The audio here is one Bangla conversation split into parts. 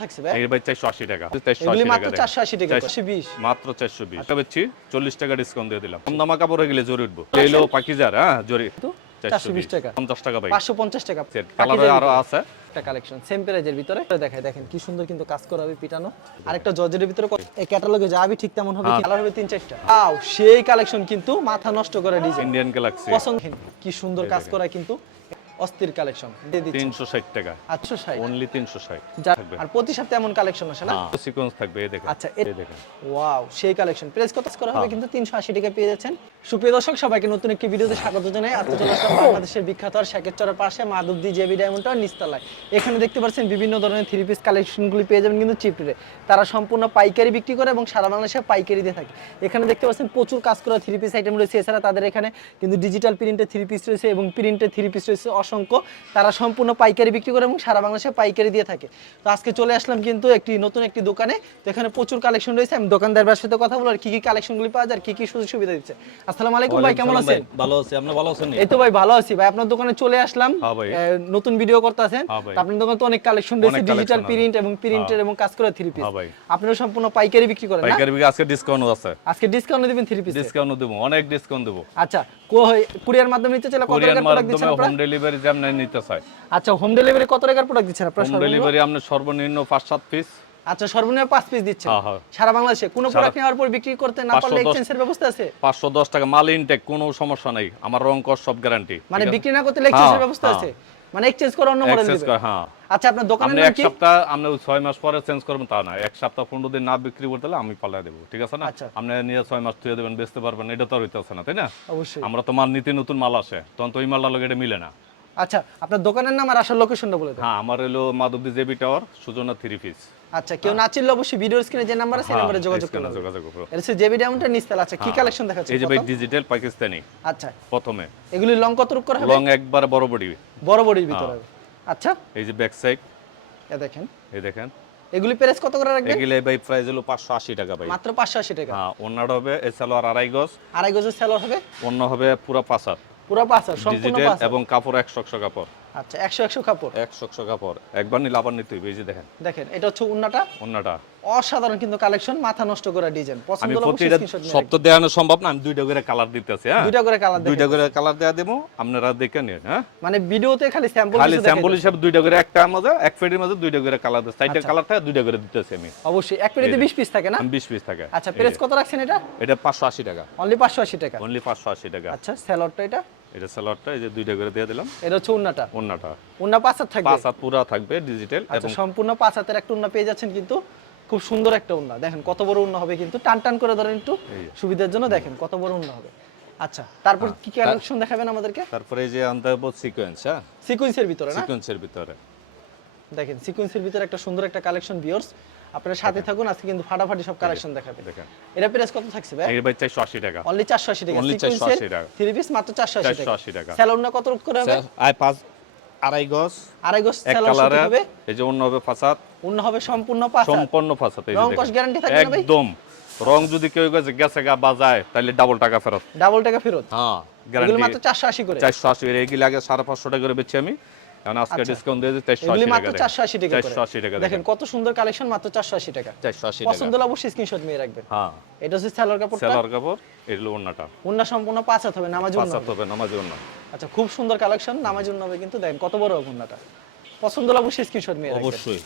থাকছে ভাই? এর ভাই চারশো আশি টাকা। চারশো এগুলি মাত্র টাকা চারশো আশি টাকা চারশো- চারশো বিশ। মাত্র চারশো বিশ। টাকা বেচছি চল্লিশ টাকা ডিসকাউন্ট দিয়ে দিলাম। কম কাপড় হয়ে গেলে জরি উঠবো। লেলো পাকিজার হ্যাঁ জরি। চারশো বিশ টাকা। পঞ্চাশ টাকা ভাই। পাঁচশো পঞ্চাশ টাকা। কালার আরও ভিতরে। আছে। একটা কালেকশন সেম প্রাইজের ভিতরে। দেখায় দেখেন কি সুন্দর কিন্তু কাজ করা হবে পিটানো। আরেকটা জর্জের ভিতরে এই ক্যাটালগে যাবি ঠিক তেমন হবে হ্যাঁ। কালার হবে তিন চারটা। আও সেই কালেকশন কিন্তু মাথা নষ্ট করা ডিজাইন। ইন্ডিয়ান গ্যালাক্সি পছন্দ কি সুন্দর কাজ করা কিন্তু। অস্থির কালেকশন টাকা। অনলি থাকবে। আর প্রতি সপ্তাহে এমন কালেকশন আসে না? সিকোয়েন্স থাকবে এই দেখেন। আচ্ছা, এই দেখেন। ওয়াও সেই কালেকশন প্রেস কত করা হবে? হ্যাঁ। কিন্তু তিনশো আশি টাকা পেয়ে যাচ্ছেন। সুপ্রিয় দর্শক সবাইকে নতুন একটি ভিডিওতে স্বাগত জানাই। আজকে চলে আসলাম বাংলাদেশের বিখ্যাত আর শাকেরচরের পাশে মাধবদি জেবি নিস্তালায় এখানে দেখতে পাচ্ছেন বিভিন্ন ধরনের থ্রি পিস কালেকশনগুলি পেয়ে যাবেন কিন্তু চিপ রেটে তারা সম্পূর্ণ পাইকারি বিক্রি করে এবং সারা বাংলাদেশে পাইকারি দিয়ে থাকে। এখানে দেখতে পাচ্ছেন প্রচুর কাজ করা থ্রি পিস আইটেম রয়েছে। এছাড়া তাদের এখানে কিন্তু ডিজিটাল প্রিন্টের থ্রি পিস রয়েছে এবং প্রিন্টের থ্রি পিস রয়েছে। অসংখ্য তারা সম্পূর্ণ পাইকারি বিক্রি করে এবং সারা বাংলাদেশে পাইকারি দিয়ে থাকে। তো আজকে চলে আসলাম কিন্তু একটি নতুন একটি দোকানে তো এখানে প্রচুর কালেকশন রয়েছে। আমি দোকানদারের সাথে কথা বলব আর কি কি কালেকশনগুলি পাওয়া যায় কি কি সুযোগ সুবিধা দিচ্ছে। আসসালামু আলাইকুম ভাই কেমন আছেন? ভালো আছি। আপনি ভালো আছেন এই তো ভাই ভালো আছি। ভাই আপনার দোকানে চলে আসলাম। হ্যাঁ নতুন ভিডিও হ্যাঁ ভাই। আপনার দোকানে তো অনেক কালেকশন রয়েছে ডিজিটাল প্রিন্ট এবং প্রিন্টের এবং কাজ করা থ্রি পিস হ্যাঁ ভাই। আপনারা সম্পূর্ণ পাইকারি বিক্রি করেন না? পাইকারি বিক্রি আজকে ডিসকাউন্ট আছে। আজকে ডিসকাউন্ট দিবেন থ্রি পিস ডিসকাউন্ট দেবো অনেক ডিসকাউন্ট দেবো। আচ্ছা কুরিয়ার মাধ্যমে নিতে চাইলে কত টাকার প্রোডাক্ট দিচ্ছেন আপনারা? হোম ডেলিভারি নিতে চাই আচ্ছা হোম ডেলিভারি কত টাকার প্রোডাক্ট দিচ্ছেন আপনারা হোম ডেলিভারি আপনি সর্বনিম্ন পাঁচ সাত পিস আচ্ছা সর্বনিম্ন পাঁচ পিস দিচ্ছেন? হ্যাঁ, হ্যাঁ। সারা বাংলাদেশে? কোনো প্রোডাক্ট নেওয়ার পর বিক্রি করতে না পারলে এক্সচেঞ্জের ব্যবস্থা আছে? পাঁচশো দশ টাকা মাল ইনটেক কোনো সমস্যা নেই। আমার রং সব গ্যারান্টি মানে বিক্রি না করতে এক্সচেঞ্জের হ্যাঁ, ব্যবস্থা। আছে? মানে এক্সচেঞ্জ করে অন্য মডেল দিবেন হ্যাঁ। আচ্ছা আপনার দোকানের নাম এক সপ্তাহ আপনি ছয় মাস পরে চেঞ্জ করবেন তা না। এক সপ্তাহ পনেরো দিন না বিক্রি করতে আমি পাল্লাই দেবো ঠিক আছে না? আচ্ছা। আপনি নিয়ে ছয় মাস থুয়ে দেবেন বেচতে পারবেন এটা তো হইতেছে না তাই না? অবশ্যই। আমরা তো মাল নীতি নতুন মাল আসে তখন তো ওই মালটা লোক এটা মিলে না। আচ্ছা আপনার দোকানের নাম আর আসার লোকেশনটা বলে দেন। হ্যাঁ আমার হলো Madhabdi JB tower Sujana three piece আচ্ছা কেউ না চিনলে অবশ্যই ভিডিওর স্ক্রিনে যে নাম্বার আছে সেই হ্যাঁ, নম্বরে যোগাযোগ করুন। যোগাযোগ করো। এটা হচ্ছে জেবি ডায়মন্ডের নিচতলা আচ্ছা কি কালেকশন দেখাচ্ছে এই যে ভাই ডিজিটাল পাকিস্তানি। আচ্ছা। প্রথমে। এগুলি লং কত রূপ করা হবে? লং একবার বড় বডি। বড় বড়ির ভিতরে হবে। আচ্ছা। এই যে ব্যাক সাইড এ দেখেন। এই দেখেন। এগুলি প্রাইস কত করে রাখবেন? এগুলো ভাই প্রাইস হলো পাঁচশো আশি টাকা ভাই। মাত্র পাঁচশো আশি টাকা। হ্যাঁ অন্যটা হবে এছাড়াও আর আড়াই গজ। আড়াই গজের সেলর হবে? অন্য হবে পুরো পাঁচ হাত। পুরো পাঁচ সম্পূর্ণ এবং কাপড় এক একশো কাপড়। আচ্ছা একশো একশো কাপড়। এক একশো কাপড়। একবার নিলে আবার নিতে বেশি এই যে দেখেন। দেখেন এটা হচ্ছে উন্নাটা। অন্যটা অসাধারণ কিন্তু কালেকশন মাথা নষ্ট করা ডিজাইন। পছন্দ হলে প্রতিটা নিয়ে দেওয়ানো সম্ভব না আমি দুইটা করে কালার দিতেছি হ্যাঁ? দুইটা করে কালার দুইটা করে কালার দেওয়া দেবো আপনারা দেখে নিন হ্যাঁ? মানে ভিডিওতে খালি স্যাম্পল খালি স্যাম্পল হিসাবে দুইটা করে একটা মাঝে এক পেটির মাঝে দুইটা করে কালার দিচ্ছে। চারটা কালার থাকে দুইটা করে দিতেছি আমি। অবশ্যই এক পেটিতে 20 পিস থাকে না? আমি বিশ পিস থাকে। আচ্ছা প্রাইস কত রাখছেন এটা? এটা পাঁচশো আশি টাকা। অনলি 580 টাকা? অনলি পাঁচশো আশি টাকা। আচ্ছা সেলরটা এটা? এটা স্যালাডটা এই যে দুইটা করে দিয়ে দিলাম। এটা হচ্ছে উন্নাটা? অন্যটা উন্না পাঁচ হাত থাকবে? পাঁচ হাত পুরা থাকবে ডিজিটাল আচ্ছা সম্পূর্ণ পাঁচ হাতের একটা উন্না পেয়ে যাচ্ছেন কিন্তু খুব সুন্দর একটা উন্না। দেখেন কত বড় উন্না হবে কিন্তু। টান টান করে ধরেন একটু সুবিধার জন্য দেখেন কত বড় উন্না হবে। আচ্ছা তারপর কি কালেকশন দেখাবেন আমাদেরকে? তারপরে এই যে সিকোয়েন্স হ্যাঁ? সিকোয়েন্সের ভিতরে না? সিকোয়েন্সের ভিতরে। দেখেন সিকোয়েন্সের ভিতরে একটা সুন্দর একটা কালেকশন ভিউয়ার্স আপনারা সাথে থাকুন আজকে কিন্তু ফাটাফাটি সব কালেকশন দেখাবে দেখেন। এটা প্রাইস কত থাকছে ভাই? এই ভাই চারশো আশি টাকা। অনলি 480 টাকা। Only 480 টাকা। থ্রি পিস মাত্র 480 টাকা। 480 টাকা। স্যালনটা কত করে হবে? আয় পাঁচ আড়াই গজ। আড়াই এক স্যালন হবে। এই যে অন্য হবে ফাসাদ। হবে সম্পূর্ণ পাঁচ সম্পূর্ণ রং গ্যারান্টি থাকবে না ভাই? একদম। রং যদি কেউ গেছে গেছে গা বাজায় তাহলে ডাবল টাকা ফেরত। ডাবল টাকা ফেরত? হ্যাঁ এগুলো মাত্র 480 করে। চারশো আশি এগুলি আগে সাড়ে পাঁচশো টাকা করে বেচছি আমি। এখন আজকে আচ্ছা। ডিসকাউন্ট দিয়ে চারশো এগুলি আশি মাত্র 480 টাকা করে। চারশো আশি টাকা দেখেন কত সুন্দর কালেকশন মাত্র 480 টাকা। চারশো আশি পছন্দ হলে অবশ্যই স্ক্রিনশট নিয়ে রাখবেন। হ্যাঁ। এটা হচ্ছে সেলার কাপড় এগুলো অন্যটা উন্না সম্পূর্ণ পাঁচ হাত হবে নামাজ পাঁচ উন্না হাত হবে নামাজি অন্য আচ্ছা খুব সুন্দর কালেকশন নামাজ উন্না হবে কিন্তু দেখেন কত বড় উন্নাটা পছন্দ হলে অবশ্যই স্ক্রিনশট নিয়ে রাখবেন। অবশ্যই।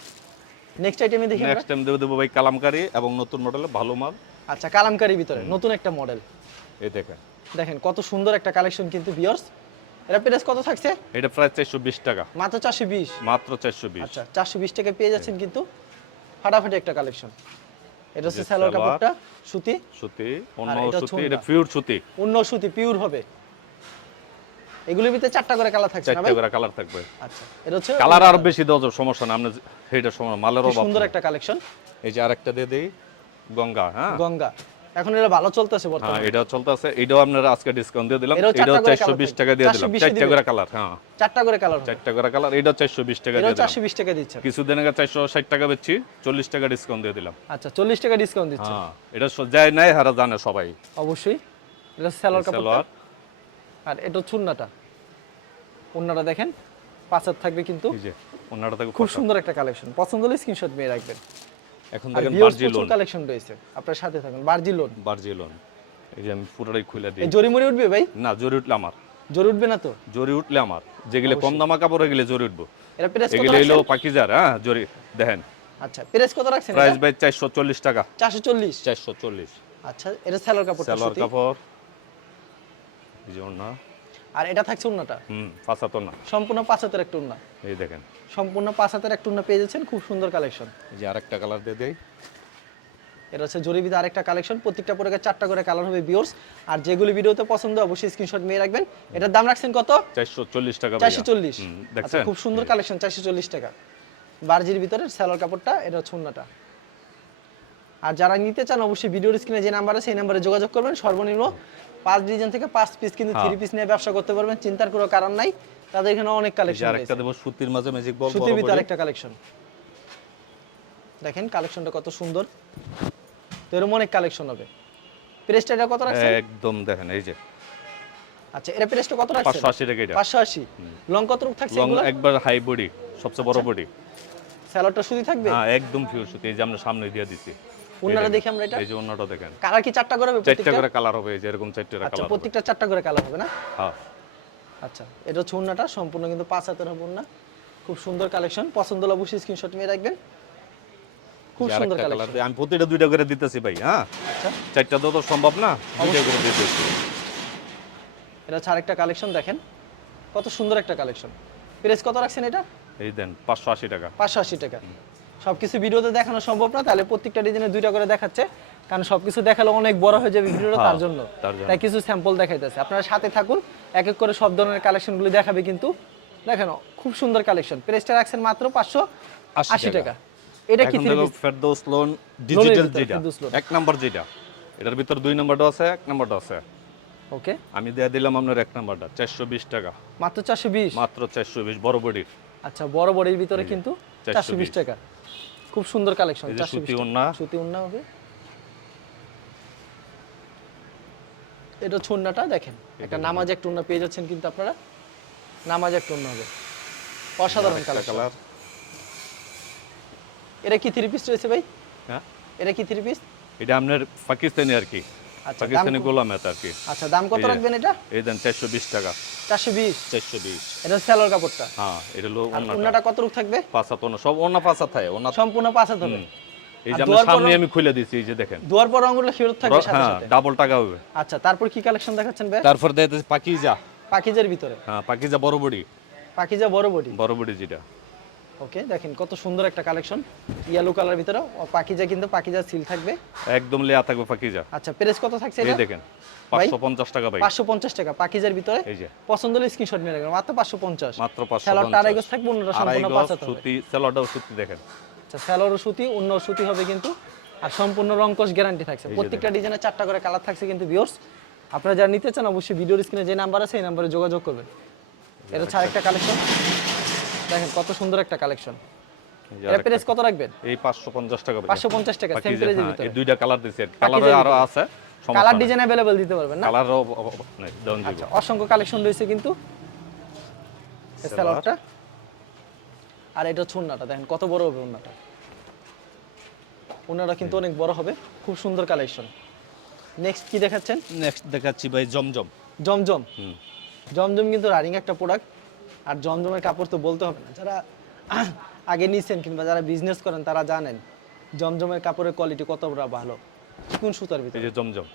নেক্সট আইটেমে দেখি নেক্সট টাইম দেবো দেবো ভাই কালামকারি এবং নতুন মডেলে ভালো মাল। আচ্ছা কালামকারি ভিতরে নতুন একটা মডেল এই দেখেন। দেখেন কত সুন্দর একটা কালেকশন কিন্তু ভিউয়ার্স এটা প্রাইস কত থাকছে? এটা চারশো বিশ টাকা। মাত্র চারশো বিশ। মাত্র চারশো বিশ। আচ্ছা চারশো বিশ টাকা পেয়ে যাচ্ছেন কিন্তু ফাটাফাটি একটা কালেকশন এটা হচ্ছে সালোয়ার। কাপড়টা সুতি। সুতি অন্য সুতি এটা পিওর সুতি। অন্য সুতি পিওর হবে। এগুলোর ভিতরে চারটা করে কালার থাকছে চারটে করে কালার থাকবে। আচ্ছা এটা হচ্ছে কালার আরও বেশি যাবে, সমস্যা না সেইটা সময় মালের অভাব সুন্দর একটা কালেকশন এই যে আরেকটা দিয়ে দেই গঙ্গা হ্যাঁ? গঙ্গা। এখন এটা ভালো চলতেছে হ্যাঁ বর্তমানে। এটা চলতেছে এটাও আপনারা আজকে ডিসকাউন্ট দিয়ে দিলাম। এটাও এটাও চারটা করে চারশো বিশ colour টাকা দিয়ে দিলাম। 420 চারটে? করে কালার হ্যাঁ। চারটা করে কালার চারটা করে কালার চারশো বিশ টাকা দিয়ে দিলাম। চারশো বিশ টাকা দিচ্ছে। কিছুদিন আগে চারশো ষাট টাকা বেচছি চল্লিশ টাকা ডিসকাউন্ট দিয়ে দিলাম। আচ্ছা চল্লিশ টাকা ডিসকাউন্ট দিচ্ছে। হ্যাঁ এটা যায় নাই হারা জানে সবাই। অবশ্যই। এটা স্যালোর কাপড় আর এটা চুন্নাটা উন্নাটা। দেখেন পাঁচার থাকবে কিন্তু খুব সুন্দর একটা কালেকশন। পছন্দ হলে স্ক্রিনশট নিয়ে রাখবেন। এখন দেখেন বার্জি লোন কালেকশন রয়েছে। আপনার সাথে থাকুন বার্জি লোন বার্জি লোন এই যে আমি পুরোটাই খুলে দিই। জরি মরি উঠবে ভাই? না জরি উঠলে আমার। জরি উঠবে না তো? জরি উঠলে আমার। যেগুলো কম দামা কাপড় এগুলো জরি উঠবো। এটা প্রেস কত এগুলো হলো পাকিজার হ্যাঁ জরি। দেখেন। আচ্ছা প্রেস কত রাখছেন প্রাইস চারশো চল্লিশ টাকা। চারশো চল্লিশ? চারশো চল্লিশ। আচ্ছা এটা স্যালোর কাপড় সালোয়ার কাপড়। এই যে ওড়না। আর এটা থাকছে উন্নাটা হুম পাঁচাতো না সম্পূর্ণ একটা উন্না এই দেখেন। সম্পূর্ণ একটা উন্না পেয়ে যাচ্ছেন খুব সুন্দর কালেকশন। এই যে আরেকটা কালার দিয়ে দেই। এটা হচ্ছে আরেকটা কালেকশন প্রত্যেকটা পরে চারটা করে কালার হবে বিয়র্স আর যেগুলি ভিডিওতে পছন্দ অবশ্যই স্ক্রিনশট নিয়ে রাখবেন। এটার দাম রাখছেন কত? চারশো চল্লিশ টাকা ভাইয়া। চারশো চল্লিশ। হুম, আচ্ছা দেখছেন? খুব সুন্দর কালেকশন চারশো চল্লিশ টাকা। বার্জির ভিতরে স্যালোর কাপড়টা এটা হচ্ছে উন্নাটা আর যারা নিতে চান অবশ্যই ভিডিওর স্ক্রিনে যে নাম্বার আছে সেই নাম্বারে যোগাযোগ করবেন। সর্বনিম্ন পাঁচ ডিজাইন থেকে পাঁচ পিস কিন্তু থ্রি পিস নিয়ে ব্যবসা করতে পারবেন চিন্তার কোনো কারণ নাই। তাদের এখানে অনেক কালেকশন আরেকটা দেবো সুতির মাঝে ম্যাজিক বল সুতির ভিতরে আরেকটা কালেকশন দেখেন কালেকশনটা কত সুন্দর। তো এরকম অনেক কালেকশন হবে। প্রেসটা এটা কত রাখছেন? একদম দেখেন এই যে। আচ্ছা এটা প্রেসটা কত রাখছেন? পাঁচশো আশি টাকা এটা। পাঁচশো আশি। লং কত রূপ থাকছে লং এগুলো? একবার হাই বডি সবচেয়ে বড় বডি স্যালাডটা শুধু থাকবে? হ্যাঁ একদম পিওর সুতি। এই যে আমরা সামনে দিয়ে দিছি ওনারা দেখি আমরা এটা এই যে অন্যটা দেখেন। কালার কি চারটা করে হবে চারটা করে কালার হবে এই যে এরকম চারটা আচ্ছা কালার হবে। প্রত্যেকটা চারটা করে কালার হবে না? হ্যাঁ। আচ্ছা এটা হচ্ছে ওড়নাটা সম্পূর্ণ কিন্তু পাঁচ হাতের হবে না খুব সুন্দর কালেকশন পছন্দ হলে অবশ্যই স্ক্রিনশট নিয়ে রাখবেন। খুব সুন্দর কালেকশন। আমি প্রতিটা দুইটা করে দিতেছি ভাই হ্যাঁ? আচ্ছা। চারটা তো তো সম্ভব না দুইটা করে দিতেছি। এটা হচ্ছে আরেকটা কালেকশন দেখেন। কত সুন্দর একটা কালেকশন। প্রেস কত রাখছেন এটা? এই দেন পাঁচশো আশি টাকা। পাঁচশো আশি টাকা। সব কিছু ভিডিওতে দেখানো সম্ভব না তাহলে প্রত্যেকটা ডিজাইনে দুইটা করে দেখাচ্ছে। কারণ সব কিছু দেখালে অনেক বড় হয়ে যাবে ভিডিওটা তার হ্যাঁ, জন্য। তাই কিছু স্যাম্পল দেখাইতেছে। আপনারা সাথে থাকুন এক এক করে সব ধরনের কালেকশনগুলি দেখাবে কিন্তু। দেখেন খুব সুন্দর কালেকশন প্রেসটা রাখছেন মাত্র পাঁচশো আশি টাকা। এটা কি ফেরদৌস লোন ডিজিটাল ভিতরে যেটা। এক নাম্বার যেটা। এটার ভিতর দুই নাম্বারটা আছে এক নাম্বারটা আছে। ওকে আমি দিয়ে দিলাম আপনার এক নাম্বারটা চারশো বিশ টাকা। মাত্র চারশো বিশ? মাত্র চারশো বিশ বড় বডির। আচ্ছা বড় বড়ির ভিতরে কিন্তু 420 চারশো বিশ। টাকা। খুব সুন্দর কালেকশন সুতি ওড়না। সুতি উন্না হবে। এটা ছুন্নাটা দেখেন একটা নামাজ এক টুন্না পেয়ে যাচ্ছেন কিন্তু আপনারা। নামাজ এক টুন্না হবে। অসাধারণ কালেকশন কালার এটা কি থ্রি পিস রয়েছে ভাই? হ্যাঁ। এটা কি থ্রি পিস এটা আপনার পাকিস্তানি আর কি। পাকিস্তানি ক- গোলাম আর কি। আচ্ছা দাম কত রাখবেন এটা? এই দেন চারশো বিশ টাকা। চারশো বিশ? চারশো বিশ। এটা স্যালোর কাপড়টা? হ্যাঁ এটা ওনাটা কত রূপ থাকবে? পাঁচা তো সব পাঁচা থাকে সম্পূর্ণ পাঁচ হবে। এই যে সামনে আমি খুলে দিছি এই যে দেখেন। দুয়ার পর ফেরত থাকবে সাথে হ্যাঁ সাথে। ডাবল টাকা হবে। আচ্ছা তারপর কি কালেকশন দেখাচ্ছেন ভাই? তারপর পাকিজা। পাকিজের ভিতরে। হ্যাঁ পাকিজা বড় বডি। পাকিজা বড় বডি। বড় বডি যেটা। ওকে দেখেন কত সুন্দর একটা কালেকশন। ইয়েলো কালার ভিতরে পাকিজা কিন্তু পাকিজা সিল থাকবে। একদম লেয়া থাকবে পাকিজা। আচ্ছা প্রেস কত থাকছে এটা? দেখেন পাঁচশো পঞ্চাশ টাকা ভাই। পাঁচশো পঞ্চাশ টাকা পাকিজার ভিতরে? এই যে। পছন্দ হলে স্ক্রিনশট নিয়ে রাখবেন মাত্র পাঁচশো পঞ্চাশ। মাত্র পাঁচশো স্যালোয়ারটা আড়াই গজ থাকবে অন্যটা সম্পূর্ণ পাঁচ হাত হবে। সুতি স্যালোয়ারটাও সুতি দেখেন। আচ্ছা স্যালোয়ারও সুতি অন্য সুতি হবে কিন্তু। আর সম্পূর্ণ রংকশ গ্যারান্টি থাকছে। প্রত্যেকটা ডিজাইনে চারটা করে কালার থাকছে কিন্তু ভিউয়ার্স আপনারা যারা নিতে চান অবশ্যই ভিডিওর স্ক্রিনে যে নাম্বার আছে এই নাম্বারে যোগাযোগ করবেন। এটা হচ্ছে আরেকটা কালেকশন দেখেন কত সুন্দর একটা কালেকশন। আরেকটা। কত রাখবেন? এই পাঁচশো পঞ্চাশ টাকা ভাই। পাঁচশো পঞ্চাশ টাকা সেম প্রেজের হ্যাঁ, ভিতরে। এই দুইটা কালার দিছে কালার আরও আছে কালার ডিজাইন অ্যাভেলেবেল দিতে পারবেন না? কালারও দেওয়া যাবে আচ্ছা অসংখ্য কালেকশন রয়েছে কিন্তু। এই স্যালোয়ারটা আর এটা হচ্ছে দেখেন কত বড় হবে উন্নাটা উন্নাটা কিন্তু অনেক বড় হবে খুব সুন্দর কালেকশন নেক্সট কি দেখাচ্ছেন? নেক্সট দেখাচ্ছি ভাই জমজম। জমজম। হুম। জমজম কিন্তু রানিং একটা প্রোডাক্ট আর জমজমের কাপড় তো বলতে হবে না। যারা আগে নিছেন কিংবা যারা বিজনেস করেন তারা জানেন জমজমের কাপড়ের কোয়ালিটি কতটা ভালো। চিকুন সুতার এই ভিতরে যে জমজম।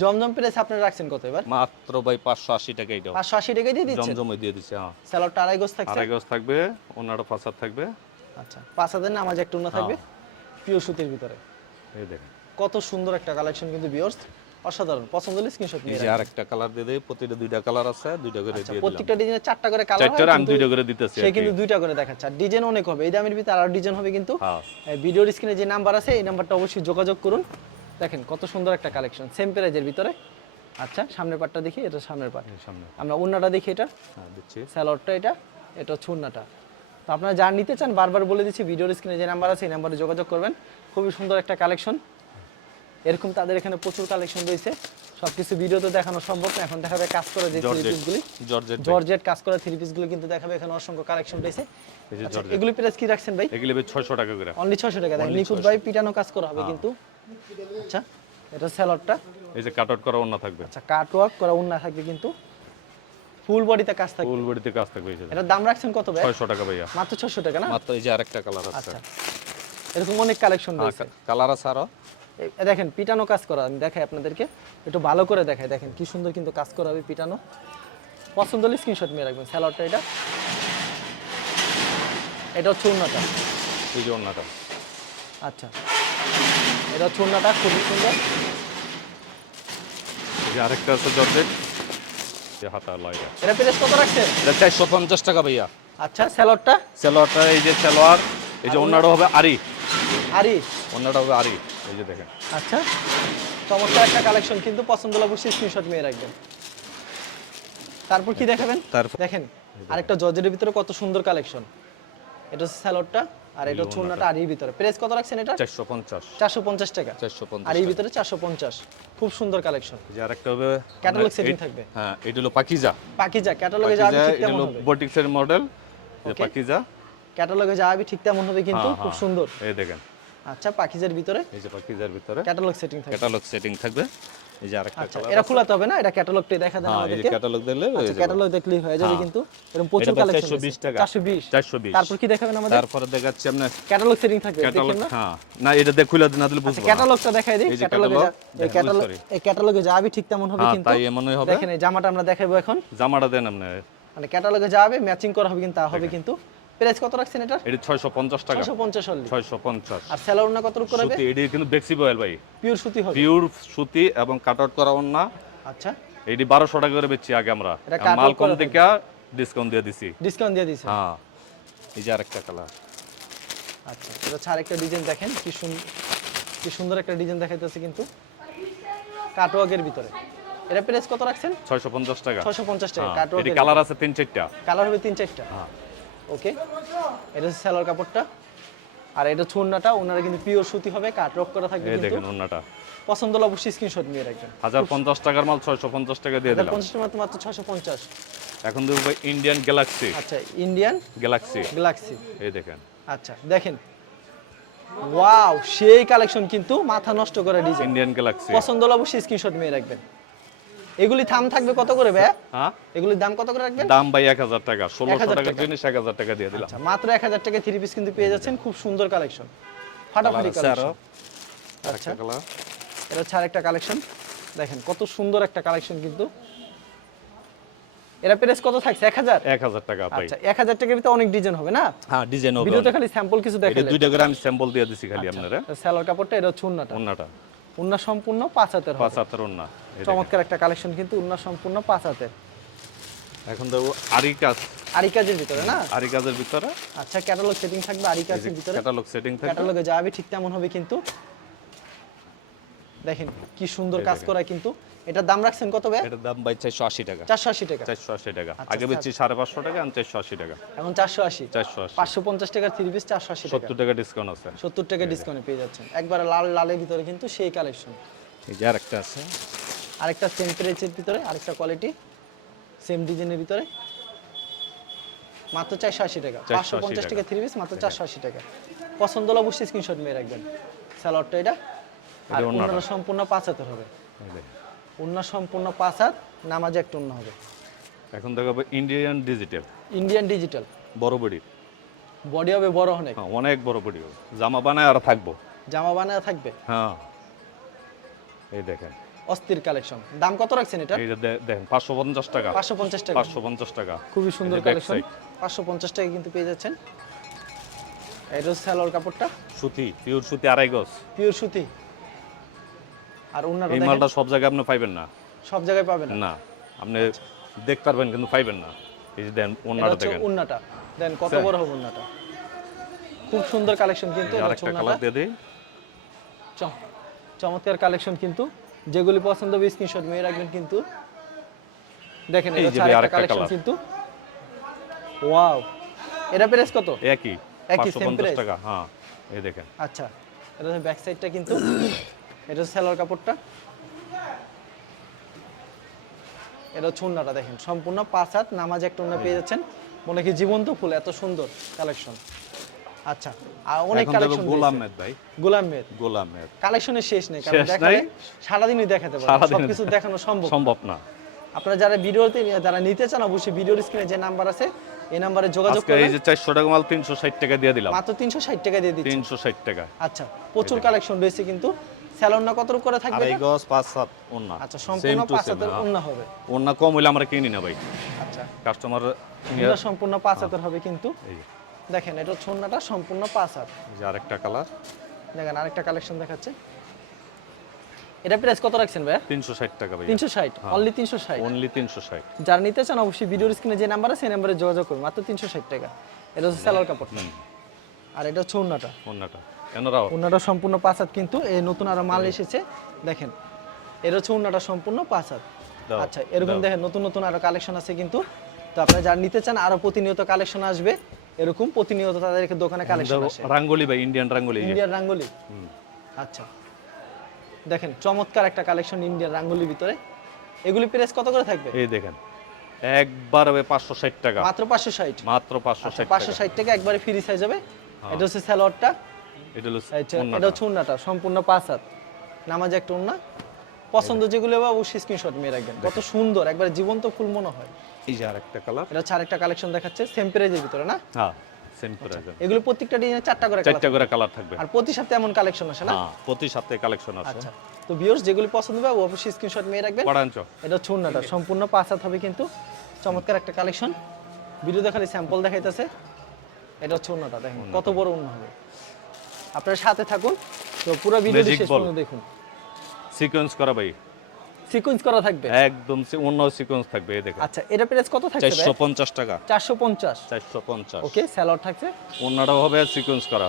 জমজম প্রেস আপনারা রাখছেন কত এবার? মাত্র ভাই পাঁচশো আশি টাকা এটাও পাঁচশো আশি টাকায় দিয়ে দিচ্ছেন? জমজম দিয়ে দিচ্ছে হ্যাঁ। স্যালোয়ারটা আড়াই গোজ থাকছে? আড়াই গজ থাকবে ওনারও পাঁচ হাত থাকবে। আচ্ছা পাঁচ হাজার নামাজ একটা উন্না থাকবে? হ্যাঁ। পিওর সুতির ভিতরে। এই দেখেন। কত সুন্দর একটা কালেকশন কিন্তু বিয়ার্স অসাধারণ পছন্দ হলে স্ক্রিনশট এই নিয়ে যে আরেকটা কালার দিয়ে দেয় প্রতিটা দুইটা কালার আছে দুইটা করে আচ্ছা দিয়ে দিলাম। প্রত্যেকটা ডিজাইনে চারটা করে কালার চারটার আমি দুইটা করে দিতেছি সে কিন্তু দুইটা করে দেখাচ্ছে। আর ডিজাইন অনেক হবে এই দামের ভিতরে আরও ডিজাইন হবে কিন্তু। হ্যাঁ। ভিডিওর স্ক্রিনে যে নাম্বার আছে এই নাম্বারটা অবশ্যই যোগাযোগ করুন। দেখেন কত সুন্দর একটা কালেকশন সেম প্রাইজের ভিতরে। আচ্ছা সামনের পাটটা দেখি এটা সামনের পাট সামনে আমরা উন্নাটা দেখি এটা। হ্যাঁ এটা এটা হচ্ছে উন্নাটা। তো আপনারা যার নিতে চান বারবার বলে দিচ্ছি ভিডিওর স্ক্রিনে যে নাম্বার আছে এই নাম্বারে যোগাযোগ করবেন। খুবই সুন্দর একটা কালেকশন এরকম তাদের এখানে প্রচুর কালেকশন রয়েছে। সবকিছু ভিডিওতে দেখানো সম্ভব না এখন দেখাবে কাজ করে যে থ্রি পিসগুলি জর্জেট জর্জেট কাজ করা থ্রি পিসগুলো কিন্তু দেখাবে এখানে অসংখ্য কালেকশন রয়েছে। আচ্ছা, এগুলি প্রাইস কি রাখছেন ভাই? এগুলো ছয়শো টাকা করে। অনলি ছশো টাকা। দেখেন নিখুঁত ভাই পিটানো কাজ করা হবে কিন্তু। আচ্ছা এটা স্যালাডটা এই যে কাট আউট করা অন্য থাকবে। আচ্ছা কাট ওয়ার্ক করা উন্না থাকবে কিন্তু। ফুল বডিতে কাজ থাকবে। ফুল বডিতে কাজ থাকবে এই যে। এটার দাম রাখছেন কত ভাই? ছয়শো টাকা ভাইয়া। মাত্র ছশো টাকা না? মাত্র এই যে আরেকটা কালার আছে। আচ্ছা। এরকম অনেক কালেকশন রয়েছে। কালার আছে আরও। দেখেন পিটানো কাজ করা আমি দেখাই আপনাদেরকে। একটু ভালো করে দেখাই দেখেন কি সুন্দর কিন্তু কাজ করা হবে পিটানো। পছন্দ হলে স্ক্রিনশট নিয়ে রাখবেন স্যালাডটা এটা। এটা হচ্ছে উন্নাটা এই যে অন্যটা আচ্ছা। এটা হচ্ছে উন্নাটা খুবই সুন্দর। যে আরেকটা আছে জর্জেট। যে হাতা লয়টা এটা। প্রেস কত রাখছেন এটা চারশো পঞ্চাশ টাকা ভাইয়া। আচ্ছা স্যালাডটা সালোয়ারটা এই যে সালোয়ার এই যে অন্যটা হবে আরি আরি? অন্যটা হবে আরি এই যে দেখেন। আচ্ছা চমৎকার একটা কালেকশন কিন্তু পছন্দ হলে অবশ্যই স্ক্রিনশট নিয়ে রাখবেন। তারপর কি দেখাবেন? তারপর- দেখেন আরেকটা জর্জেটের ভিতরে কত সুন্দর কালেকশন এটা হচ্ছে স্যালাডটা আর এটা হচ্ছে অন্যটা আরির ভিতরে। প্রেস কত রাখছেন এটা? চারশো পঞ্চাশ। চারশো পঞ্চাশ টাকা। চারশো পঞ্চাশ আর এই ভিতরে চারশো পঞ্চাশ। খুব সুন্দর কালেকশন যে আরেকটা হবে আপনার setting এই- থাকবে। হ্যাঁ এটা হলো পাকিজা। পাকিজা ক্যাটালগে যাবে ঠিক তেমন হবে। বটিক্সের মডেল যে পাকিজা। ক্যাটালগে যাবে ঠিক তেমন হবে কিন্তু হ্যাঁ, খুব হ্যাঁ। সুন্দর। এই দেখেন। আচ্ছা ভিতরে? এই যে ভিতরে। ক্যাটালগ সেটিং থাকবে। ক্যাটালগ সেটিং থাকবে। এই যে আরেকটা আচ্ছা এটা খোলাতে হবে না? এটা ক্যাটালগটাই দেখা দেন হ্যাঁ এই ক্যাটালগ দিলে আচ্ছা ক্যাটালগ দেখলেই হয়ে যাবে হ্যাঁ। কিন্তু। এরকম প্রচুর কালেকশন 420 টাকা। 420 420 তারপর কি দেখাবেন আমাদের? তারপরে দেখাচ্ছি ক্যাটালগ সেটিং থাকবে ক্যাটালগ হ্যাঁ। না এটা দেখ খুলে না দিলে আচ্ছা বুঝব ক্যাটালগটা দেখাই দিই। যে ক্যাটালগে এই ক্যাটালগ এই ক্যাটালগে যাবে ঠিক তেমন হবে হ্যাঁ কিন্তু। তাই এমনই হবে। দেখেন এই জামাটা আমরা দেখাবো এখন। জামাটা দেন আপনি। মানে ক্যাটালগে যাবে ম্যাচিং করা হবে কিন্তু তা হবে কিন্তু। প্রাইস কত রাখছেন এটা এটা ছয়শো পঞ্চাশ টাকা। 650 অনলি ছয়শো পঞ্চাশ। আর সেলার না কত করে হবে সুতি এটি কিন্তু ভাই। পিওর সুতি হবে। পিওর সুতি এবং কাট আউট করা অন্য আচ্ছা। এটি বারোশো টাকা করে বেচছি আগে আমরা। মাল কম ডিসকাউন্ট দিয়ে দিছি। ডিসকাউন্ট দিয়ে দিছে হ্যাঁ। এই যে আরেকটা কালার আচ্ছা এটা হচ্ছে আরেকটা ডিজাইন দেখেন কি সুন্দর কি সুন্দর একটা ডিজাইন দেখাইতেছে কিন্তু। কাটওয়ার্কের ভিতরে। এটা প্রাইস কত রাখছেন? ছয়শো পঞ্চাশ টাকা। 650 টাকা হ্যাঁ, এটি কালার আছে তিন চারটা। কালার হবে তিন চারটা। হ্যাঁ। ওকে এটা হচ্ছে সেলার কাপড়টা। আর এটা ছুন্নাটা ওনারা কিন্তু পিওর সুতি হবে কাটওয়ার্ক করা থাকবে এই কিন্তু। দেখেন অন্যটা পছন্দ হলে অবশ্যই স্ক্রিনশট নিয়ে রাখবেন। হাজার পঞ্চাশ টাকার মাল ছয়শো পঞ্চাশ টাকা দিয়ে দিলাম। পঞ্চাশ টাকা মাত্র ছশো পঞ্চাশ এখন দেবো ভাই ইন্ডিয়ান গ্যালাক্সি আচ্ছা ইন্ডিয়ান গ্যালাক্সি গ্যালাক্সি এই দেখেন। আচ্ছা দেখেন। ওয়াও সেই কালেকশন কিন্তু মাথা নষ্ট করে ডিজাইন ইন্ডিয়ান গ্যালাক্সি পছন্দ হলে অবশ্যই স্ক্রিনশট নিয়ে রাখবেন। এগুলি থাম থাকবে কত করে ভাই? হ্যাঁ? এগুলির দাম কত করে রাখবেন? দাম ভাই এক হাজার টাকা ষোলোশো 1000 টাকার টাকা। জিনিস এক হাজার টাকা দিয়ে দিলাম। আচ্ছা মাত্র এক হাজার টাকা থ্রি পিস কিন্তু পেয়ে যাচ্ছেন। খুব সুন্দর কালেকশন ফাটাফাটি কালেকশন আচ্ছা। এটা হচ্ছে আরেকটা কালেকশন দেখেন কত সুন্দর একটা কালেকশন কিন্তু। এরা প্রাইস কত থাকছে? এক হাজার? এক হাজার টাকা ভাই। আচ্ছা এক হাজার টাকার ভিতরে অনেক ডিজাইন হবে না? হ্যাঁ ডিজাইন হবে। ভিডিওতে খালি স্যাম্পল কিছু এটা দেখালে দুইটা করে আমি স্যাম্পল দিয়ে দিছি খালি আপনারা। স্যালোর কাপড়টা এটা হচ্ছে উন্নাটা। অন্যটা উন্না সম্পূর্ণ পাঁচ হাতের হবে। পাঁচ হাতের অন্য এই দেখেন। চমৎকার একটা কালেকশন কিন্তু উন্না সম্পূর্ণ পাঁচ হাতের। এখন দেবো আরি কাজ। আরি কাজের ভিতরে না? আরি কাজের ভিতরে। আচ্ছা ক্যাটালগ সেটিং থাকবে আরি কাজের ভিতরে? ক্যাটালগ সেটিং থাকবে। ক্যাটালগে যাবে ঠিক তেমন হবে কিন্তু। দেখেন কি সুন্দর কাজ করা কিন্তু। এটার দাম রাখছেন কত ভাই? এটার দাম ভাই চারশো আশি টাকা। চারশো আশি টাকা? চারশো আশি টাকা। আচ্ছা, আগে বেচছি সাড়ে পাঁচশো টাকা আমি চারশো আশি টাকা। এখন চারশো আশি। চারশো আশি। পাঁচশো পঞ্চাশ টাকার থ্রি পিস চারশো আশি টাকা। সত্তর টাকা ডিসকাউন্ট আছে। সত্তর টাকা ডিসকাউন্টে পেয়ে যাচ্ছেন। একবারে লাল লালের ভিতরে কিন্তু সেই কালেকশন এই যে আরেকটা আছে। আরেকটা সেম প্রাইসের ভিতরে আরেকটা কোয়ালিটি সেম ডিজাইনের ভিতরে। মাত্র চারশো আশি টাকা। 480 পাঁচশো পঞ্চাশ টাকা। থ্রি পিস মাত্র চারশো আশি টাকা। পছন্দ হলে অবশ্যই স্ক্রিনশট মেয়ে রাখবেন। স্যালাডটা এটা। আর অন্যান্য সম্পূর্ণ পাঁচ হাতের হবে। অন্য সম্পূর্ণ পাঁচ হাত নামাজে একটা অন্য হবে। এখন দেখাবো ইন্ডিয়ান ডিজিটাল ইন্ডিয়ান ডিজিটাল বড় বডি। বডি হবে বড় অনেক। হ্যাঁ অনেক বড় বডি হবে। জামা বানায় আর থাকব। জামা বানায় থাকবে? হ্যাঁ। এই দেখেন। অস্থির কালেকশন। দাম কত রাখছেন এটা? এইটা দেখেন পাঁচশো পঞ্চাশ টাকা। পাঁচশো পঞ্চাশ টাকা। পাঁচশো পঞ্চাশ টাকা। খুবই সুন্দর কালেকশন। side। পাঁচশো পঞ্চাশ টাকা কিন্তু পেয়ে যাচ্ছেন। এটা স্যালোর কাপড়টা। সুতি পিওর সুতি আড়াই গজ। পিওর সুতি। আর অন্যান্য এই মালটা সব জায়গায় আপনি পাইবেন না। সব জায়গায় পাবেন না? আপনি দেখতে পারবেন কিন্তু পাইবেন না। এই যে দেন এটা দেখেন। উন্নাটা দেন কত বড় হবে উন্নাটা খুব সুন্দর কালেকশন কিন্তু এটা আরেকটা কালার দিয়ে দিই। চম- চমৎকার কালেকশন কিন্তু। যেগুলি পছন্দ হবে স্ক্রিনশট মেয়ে রাখবেন কিন্তু। দেখেন এই এটা যে আরেকটা কালেকশন কিন্তু। ওয়াও এটা প্রাইস কত? একই একই, পঞ্চাশ price? টাকা হ্যাঁ এই দেখেন। আচ্ছা এটা ব্যাক সাইডটা কিন্তু। এটা সেলোয়ার কাপড়টা। এটা হচ্ছে ওন্নাটা দেখেন। সম্পূর্ণ পাঁচ হাত নামাজ একটা পেয়ে যাচ্ছেন। মনে কি জীবন্ত ফুল এত সুন্দর কালেকশন আচ্ছা আর অনেক কালেকশন গোলাম মেদ ভাই। গোলাম মেদ। গোলাম মেদ। কালেকশনের শেষ নেই কারণ দেখালে সারাদিনই দেখাতে পারব সবকিছু দেখানো সম্ভব সম্ভব না। আপনারা যারা ভিডিওতে যারা নিতে চান অবশ্যই ভিডিওর স্ক্রিনে যে নাম্বার আছে এই নাম্বারে যোগাযোগ আজকে এই যে চারশো টাকা মাল তিনশো ষাট টাকা দিয়ে দিলাম। মাত্র তিনশো ষাট টাকা দিয়ে দিচ্ছি। তিনশো ষাট টাকা। আচ্ছা প্রচুর কালেকশন রয়েছে কিন্তু। স্যালন না কত করে থাকবে আড়াই? গজ পাঁচ সাত ওন্না আচ্ছা সম্পূর্ণ to পাঁচ same, হাতের হ্যাঁ। ওন্না হবে। ওন্না কম হইলে আমরা কিনি না ভাই। আচ্ছা। কাস্টমার সম্পূর্ণ পাঁচ হাতের হবে কিন্তু। এই দেখেন এটা ছন্নাটা সম্পূর্ণ পাঁচ হাত। যে আরেকটা কালার। দেখেন আরেকটা কালেকশন দেখাচ্ছে। এটা প্রাইস কত রাখছেন ভাই তিনশো ষাট টাকা ভাই তিনশো ষাট? অনলি তিনশো ষাট? অনলি তিনশো ষাট। যারা নিতে চান অবশ্যই ভিডিওর স্ক্রিনে যে নাম্বার আছে সেই নাম্বারে যোগাযোগ করুন। মাত্র তিনশো ষাট টাকা। এটা হচ্ছে স্যালোয়ার কাপড় আর এটা হচ্ছে ওন্নাটা। ওন্নাটা। এনারাও ওন্নাটা সম্পূর্ণ পাঁচ হাত কিন্তু এই নতুন আরও মাল এসেছে। দেখেন এটা হচ্ছে ওন্নাটা সম্পূর্ণ পাঁচ হাত। আচ্ছা এরকম দেখেন নতুন নতুন আরও কালেকশন আছে কিন্তু। তো আপনারা যারা নিতে চান আরও প্রতিনিয়ত কালেকশন আসবে। এরকম প্রতিনিয়ত তাদেরকে দোকানে কালেকশন আসে। রাঙ্গলি ভাই ইন্ডিয়ান রাঙ্গলি। ইন্ডিয়ান রাঙ্গুলি? আচ্ছা। দেখেন চমৎকার একটা কালেকশন ইন্ডিয়ান রাঙ্গুলির ভিতরে। এগুলি প্রাইস কত করে থাকবে? এই দেখেন একবার হবে পাঁচশো ষাট টাকা। মাত্র পাঁচশো ষাট? মাত্র পাঁচশো ষাট পাঁচশো টাকা একবারে ফ্রি সাইজ হবে। এটা হচ্ছে স্যালোয়ারটা এটা হলো এটা হচ্ছে উন্নাটা সম্পূর্ণ পাঁচ হাত। নামাজ একটা উন্না। পছন্দ যেগুলো হবে অবশ্যই স্ক্রিনশট নিয়ে রাখবেন। কত সুন্দর একবার জীবন্ত ফুল মনে হয়। এই যে আরেকটা কালার এটা হচ্ছে আরেকটা কালেকশন দেখাচ্ছে সেম প্রাইজের ভিতরে না? হ্যাঁ সেম প্রাইস এগুলো প্রত্যেকটা ডিজাইনে চারটা করে চারটা করে কালার থাকবে। আর প্রতি সপ্তাহে এমন কালেকশন আসে না? হ্যাঁ প্রতি সপ্তাহে কালেকশন আছে আচ্ছা তো ভিউয়ার্স যেগুলি পছন্দ হবে অবশ্যই স্ক্রিনশট নিয়ে রাখবেন। পড়াঞ্চ এটা হচ্ছে উন্নাটা সম্পূর্ণ পাঁচ হাত হবে কিন্তু। চমৎকার একটা কালেকশন ভিডিও দেখালে স্যাম্পল দেখাইতেছে। এটা হচ্ছে উন্নাটা দেখেন কত বড় উন্না হবে। আপনার সাথে থাকুন তো পুরো ভিডিও শেষ পর্যন্ত দেখুন। সিকোয়েন্স করা ভাই। সিকোয়েন্স করা থাকবে? একদম অন্য সিকোয়েন্স থাকবে এই দেখেন আচ্ছা এটা প্রাইস কত থাকবে? চারশো পঞ্চাশ টাকা। চারশো পঞ্চাশ। চারশো পঞ্চাশ। ওকে স্যালাড থাকছে? অন্যটাও হবে সিকোয়েন্স করা।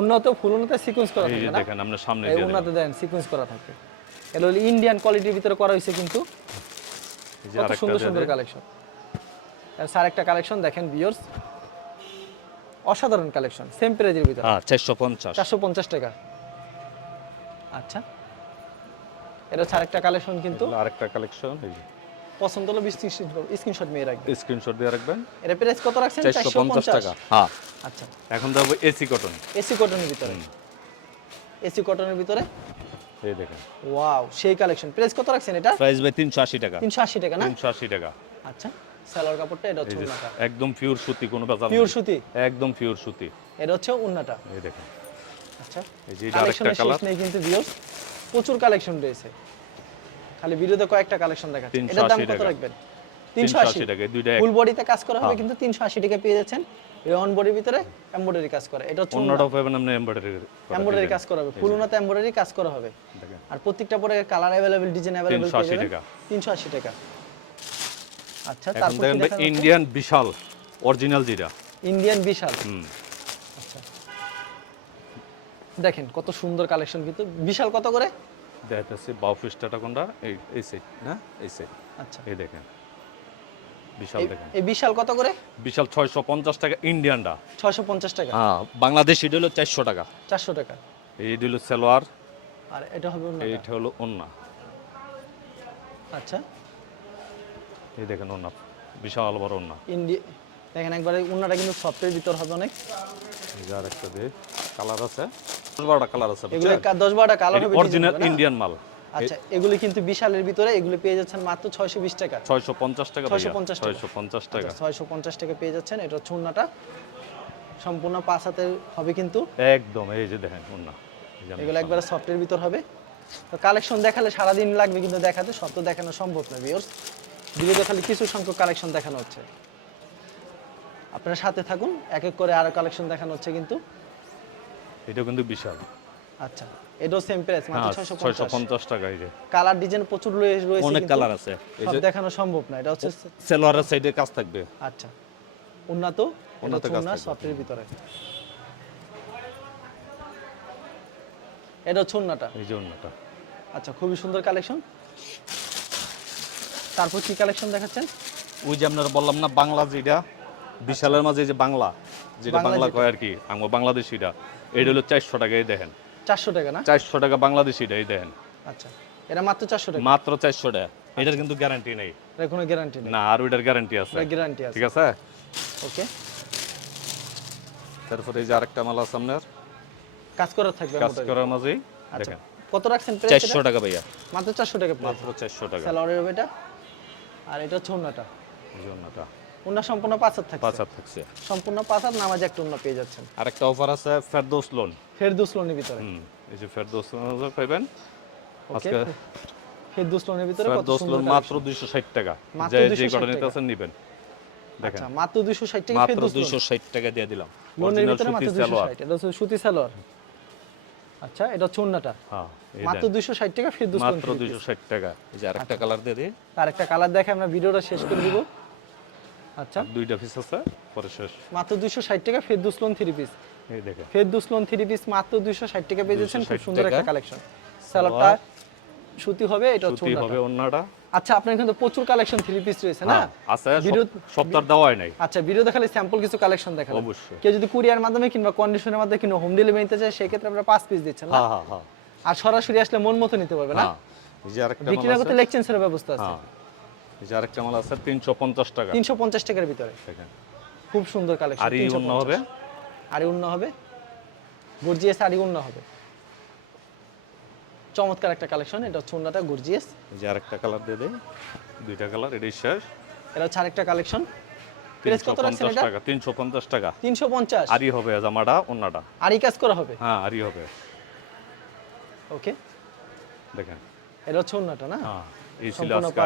উন্নত ফুল উন্নত সিকোয়েন্স করা থাকবে না? দেখেন আমরা সামনে দিয়ে উন্নত দেন সিকোয়েন্স করা থাকবে। এটা হলো ইন্ডিয়ান কোয়ালিটির ভিতরে করা হয়েছে কিন্তু। কত সুন্দর সুন্দর। কালেকশন স্যার একটা কালেকশন দেখেন ভিউয়ার্স অসাধারণ কালেকশন সেম প্রাইজের ভিতরে। হ্যাঁ চারশো পঞ্চাশ। চারশো পঞ্চাশ টাকা। আচ্ছা। এটা হচ্ছে আরেকটা কালেকশন কিন্তু। আরেকটা কালেকশন পছন্দ হলো স্ক্রিনশট মেয়ে রাখবে স্ক্রিনশট দিয়ে রাখবেন। এটা প্রাইস কত রাখছেন? চারশো চারশো পঞ্চাশ। পঞ্চাশ টাকা হ্যাঁ। আচ্ছা। এখন যাব এসি কটন এসি কটনের ভিতরে। এসি কটনের ভিতরে? এই দেখেন। ওয়াও সেই কালেকশন প্রাইস কত রাখছেন এটা? প্রাইস ভাই তিনশো আশি টাকা। তিনশো আশি টাকা না? তিনশো আশি টাকা। আচ্ছা। সালোয়ার কাপড়টা এটা হচ্ছে উন্নাটা। একদম পিওর সুতি কোনো বেজাল পিওর সুতি? একদম পিওর সুতি। এটা হচ্ছে উন্নাটা। এই দেখেন। আচ্ছা। এই যে আরেকটা কালার কিন্তু ভিউয়ার্স প্রচুর কালেকশন রয়েছে। খালি ভিডিওতে কয়েকটা কালেকশন দেখাচ্ছে। 380 এটার দাম কত রাখবেন? তিনশো তিনশো আশি। আশি টাকা দুইটা ফুল বডিতে কাজ করা হবে হ্যাঁ। কিন্তু তিনশো আশি টাকা পেয়ে যাচ্ছেন। রেওয়ান বডির ভিতরে এমব্রয়ডারি কাজ করা। এটা হচ্ছে অন্যটাও পাবেন আপনি এমব্রয়ডারি এমব্রয়ডারি কাজ করা হবে। ফুল উনাতে এমব্রয়ডারি কাজ করা হবে। আর প্রত্যেকটা পরে কালার অ্যাভেলেবেল ডিজাইন অ্যাভেলেবেল 380 টাকা। তিনশো আশি টাকা। আচ্ছা তারপর দেখেন ইন্ডিয়ান বিশাল অরিজিনাল যেটা। ইন্ডিয়ান বিশাল হুম। দেখেন কত সুন্দর কালেকশন কিন্তু। বিশাল কত করে? দেখাচ্ছি বাউ ফিস্টাটা কোনটা? এই এই সাইড না? এই সাইড আচ্ছা। এই দেখেন। বিশাল দেখেন। এই বিশাল কত করে? বিশাল ছয়শো পঞ্চাশ টাকা ইন্ডিয়ানটা। ছয়শো পঞ্চাশ টাকা। হ্যাঁ বাংলাদেশ এটা হলো চারশো টাকা। চারশো টাকা। এই হলো সালোয়ার আর এটা হবে অন্যটা। এটা হলো ওন্না আচ্ছা। এই দেখেন ওন্না বিশাল বড় ওন্না ইন্ডিয়া দেখেন একবারে উন্নাটা কিন্তু সফটের ভিতর হবে অনেক। যে আরেকটা দিয়ে কালার আছে। কালার আছে এগুলো কালার হবে অরিজিনাল? ইন্ডিয়ান মাল। আচ্ছা এগুলি কিন্তু বিশালের ভিতরে এগুলো পেয়ে যাচ্ছেন মাত্র ছয়শো বিশ টাকা। ছয়শো পঞ্চাশ টাকা 650 টাকা। ছয়শো পঞ্চাশ টাকা। ছয়শো পঞ্চাশ টাকা পেয়ে যাচ্ছেন এটা হচ্ছে সম্পূর্ণ পাঁচ হাতের হবে কিন্তু। একদম এই যে দেখেন ওন্না এই যে আমি এগুলো একবারে সফটের ভিতর হবে। তো কালেকশন দেখালে সারাদিন লাগবে কিন্তু দেখাতে সব তো দেখানো সম্ভব না ভিউয়ার্স ভিডিওতে খালি কিছু সংখ্যক কালেকশন দেখানো হচ্ছে। আপনার সাথে থাকুন এক এক করে আরও কালেকশন দেখানো হচ্ছে কিন্তু। এটা কিন্তু বিশাল। আচ্ছা এটাও সেম প্রাইস মাত্র হ্যাঁ ছয়শো ছয়শো পঞ্চাশ। পঞ্চাশ টাকা এই যে কালার ডিজাইন প্রচুর রয়ে- রয়েছে অনেক কালার আছে। সব দেখানো সম্ভব না এটা হচ্ছে সেলোয়ারের সাইডে কাজ থাকবে। আচ্ছা উন্নত উন্নত কাজ সফটের ভিতরে। এটা হচ্ছে উন্নাটা এই যে ওন্নাটা আচ্ছা খুবই সুন্দর কালেকশন তারপর কি কালেকশন দেখাচ্ছেন? ওই যে আপনারা বললাম না বাংলা যেটা বিশালের মাঝে যে বাংলা যেটা বাংলা বাংলা কয় আর কি আমার বাংলাদেশিটা এটা হলো চারশো টাকা এই দেখেন। চারশো টাকা না? চারশো টাকা বাংলাদেশিটা এই দেখেন। আচ্ছা এটা মাত্র চারশো টাকা? মাত্র চারশো টাকা। এটার কিন্তু গ্যারান্টি নেই। কোনো গ্যারান্টি নেই? না আর ওইটার গ্যারান্টি আছে। গ্যারান্টি আছে। ঠিক আছে? ওকে তারপরে এই যে আরেকটা মাল আছে আপনার। কাজ করা থাকবে কাজ করার মাঝেই আচ্ছা দেখেন। কত রাখছেন প্রাইস চারশো টাকা ভাইয়া। মাত্র চারশো টাকা মাত্র চারশো টাকা। স্যালারের হবে এটা। আর এটা হচ্ছে জন্যটা উন্না সম্পূর্ণ থাকছে। থাকছে। সম্পূর্ণ নামাজ একটা উন্না পেয়ে যাচ্ছেন। আরেকটা অফার আছে ফেরদৌস লোন ফেরদুস লোনের ভিতরে। এই যে ফেরদৌস লোন পাইবেন? ওকে আজকে ফেরদুস লোনের ভিতরে ফেরদৌস লোন মাত্র দুইশো ষাট টাকা। যে যে 260 কটা নিতে আছেন নিবেন। আচ্ছা মাত্র দুইশো ষাট টাকা মাত্র ফেরদুস দুইশো ষাট টাকা দিয়ে দিলাম। লোনের ভিতরে মাত্র সুতি দুইশো সালোয়ার। ষাট এটা হচ্ছে সুতি সালোয়ার। আচ্ছা এটা হচ্ছে উন্নাটা হ্যাঁ মাত্র দেন। দুইশো ষাট টাকা ফেরদুস লোন মাত্র দুইশো ষাট টাকা। এই যে আরেকটা কালার দিয়ে দিই। আর একটা কালার দেখে আমরা ভিডিওটা শেষ করে দিব। আচ্ছা। দুইটা পিস আছে পরে শেষ। মাত্র দুইশো ষাট টাকা ফেরদুস লোন থ্রি পিস এই দেখেন। ফেরদুস লোন থ্রি পিস মাত্র দুইশো ষাট টাকা পেয়ে যাচ্ছেন খুব সুন্দর একটা কালেকশন সালোয়ারটা সুতি হবে এটা সুতি হবে আচ্ছা আপনার কিন্তু প্রচুর কালেকশন থ্রি পিস রয়েছে না? হ্যাঁ ভিডিও- সপ্তাহ দেওয়াই নাই। আচ্ছা ভিডিও দেখালে স্যাম্পল কিছু কালেকশন দেখালেন। অবশ্যই। কেউ যদি কুরিয়ার মাধ্যমে কিংবা কন্ডিশনের মাধ্যমে কিংবা হোম ডেলিভারি নিতে চায় সেক্ষেত্রে আমরা পাঁচ পিস দিচ্ছেন না? হ্যাঁ হ্যাঁ হ্যাঁ। আর সরাসরি আসলে মন মতো নিতে পারবে না? হ্যাঁ এই যে আরেকটা বিক্রি না করতে লেকচেন্সের ব্যবস্থা আছে। হ্যাঁ। যে আরেকটা মাল আছে তিনশো পঞ্চাশ টাকা। তিনশো পঞ্চাশ টাকার ভিতরে। দেখেন। খুব সুন্দর কালেকশন আর অন্য হবে? আরি উন্ন হবে? গর্জিয়াস আরি উন্ন হবে। চমৎকার একটা কালেকশন এটা হচ্ছে উন্নাটা গর্জিয়াস। যে আরেকটা কালার দিয়ে দেয় দুইটা কালার এটাই শেষ। এটা হচ্ছে আরেকটা কালেকশন প্রাইস কত রাখছেন এটা? টাকা তিনশো পঞ্চাশ টাকা। তিনশো পঞ্চাশ। আরই হবে জামাটা অন্যটা আরি কাজ করা হবে? হ্যাঁ আরই হবে। ওকে দেখেন। এটা হচ্ছে না? হ্যাঁ এই ছিল আজকে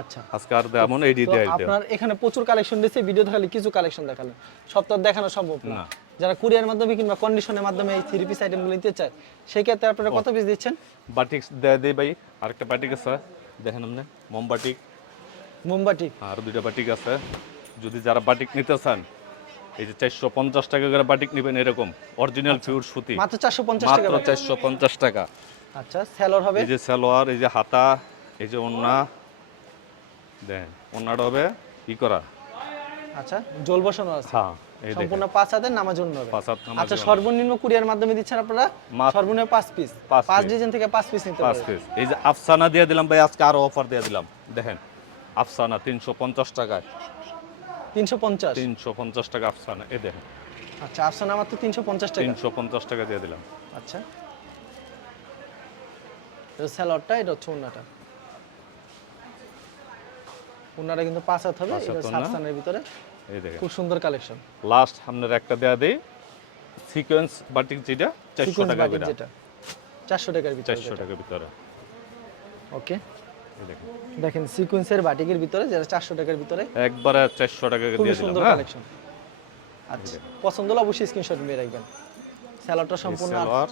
আচ্ছা। আজকে আর তেমন এই দিয়ে আপনার এখানে প্রচুর কালেকশন দিয়েছে ভিডিও দেখালে কিছু কালেকশন দেখালেন। সব তো দেখানো সম্ভব না। না। যারা কুরিয়ার মাধ্যমে কিংবা কন্ডিশনের মাধ্যমে এই থ্রি পিস আইটেমগুলো নিতে চায় সেই ক্ষেত্রে আপনারা কত পিস দিচ্ছেন? বাটিক দেয় দেই ভাই আরেকটা বাটিক আছে দেখেন আপনি মোম মোমবাটি। আর দুইটা বাটিক আছে। যদি যারা বাটিক নিতে চান এই যে চারশো পঞ্চাশ টাকা করে বাটিক নেবেন এরকম অরিজিনাল পিওর সুতি। মাত্র চারশো পঞ্চাশ টাকা মাত্র চারশো পঞ্চাশ টাকা। আচ্ছা স্যালোর হবে? এই যে সালোয়ার এই যে হাতা এই যে ওন্না দেন ওন্নাটা হবে ই করা। আচ্ছা জল বসানো আছে। হ্যাঁ সম্পূর্ণ পাঁচ হাতের নামাজ জন্য আচ্ছা সর্বনিম্ন কুরিয়ার মাধ্যমে দিচ্ছেন আপনারা? সর্বনিম্ন পাঁচ পিস পাঁচ। ডিজাইন থেকে পাঁচ পিস নিতে পাঁচ পিস এই যে আফসানা দিয়ে দিলাম ভাই আজকে আরও অফার দিয়ে দিলাম। দেখেন আফসানা তিনশো পঞ্চাশ টাকায়। তিনশো পঞ্চাশ? তিনশো পঞ্চাশ টাকা আফসানা এই দেখেন। আচ্ছা আফসানা মাত্র তিনশো পঞ্চাশ টাকা। তিনশো পঞ্চাশ টাকা দিয়ে দিলাম। আচ্ছা। স্যালাডটা এটা হচ্ছে উন্নাটা কিন্তু পাঁচ হাত হবে। সাতসানের ভিতরে এই দেখেন। খুব সুন্দর কালেকশন। লাস্ট আপনার একটা দেয়া দেই সিকোয়েন্স বাটিক যেটা চারশো সিকোয়েন্স টাকা করে যেটা। চারশো টাকার ভিতরে চারশো টাকার ভিতরে। ওকে দেখেন। সিকোয়েন্সের বাটিকের ভিতরে যেটা চারশো টাকার ভিতরে একবারে চারশো টাকা খুবই দিয়ে সুন্দর দিলাম হ্যাঁ? কালেকশন। আচ্ছা পছন্দ হলে অবশ্যই স্ক্রিনশট নিয়ে রাখবেন। স্যালাডটা সম্পূর্ণ সালোয়ার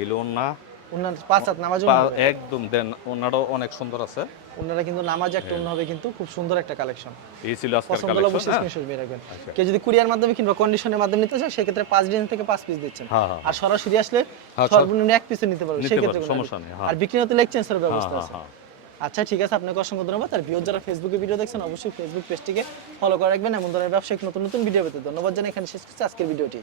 এই লোনা উন্নার পাঁচ হাত নামাজ একদম দেন ওনারও অনেক সুন্দর আছে। উন্নারা কিন্তু নামাজ একটা হবে কিন্তু খুব সুন্দর একটা কালেকশন এই ছিল আজকের পছন্দ হলে কালেকশন অবশ্যই হ্যাঁ? স্ক্রিনশট নিয়ে রাখবেন। আচ্ছা। কেউ যদি কুরিয়ার মাধ্যমে কিংবা কন্ডিশনের মাধ্যমে নিতে চায় সেক্ষেত্রে পাঁচ ডিজাইন থেকে পাঁচ পিস দিচ্ছেন। হ্যাঁ, হ্যাঁ, আর সরাসরি আসলে হ্যাঁ, সর্বনিম্ন এক পিসে নিতে পারবে নিতে সেক্ষেত্রে কোনো সমস্যা নেই। হ্যাঁ। আর বিক্রি হতে লেকচেন্সের হ্যাঁ ব্যবস্থা হ্যাঁ আছে। হ্যাঁ আচ্ছা ঠিক আছে আপনাকে অসংখ্য ধন্যবাদ। আর ভিউজ যারা ফেসবুকে ভিডিও দেখছেন অবশ্যই ফেসবুক পেজটিকে ফলো করে রাখবেন। এমন ধরনের ব্যবসায়িক নতুন নতুন ভিডিও পেতে ধন্যবাদ জানাই। এখানে শেষ করছি আজকের ভিডিওটি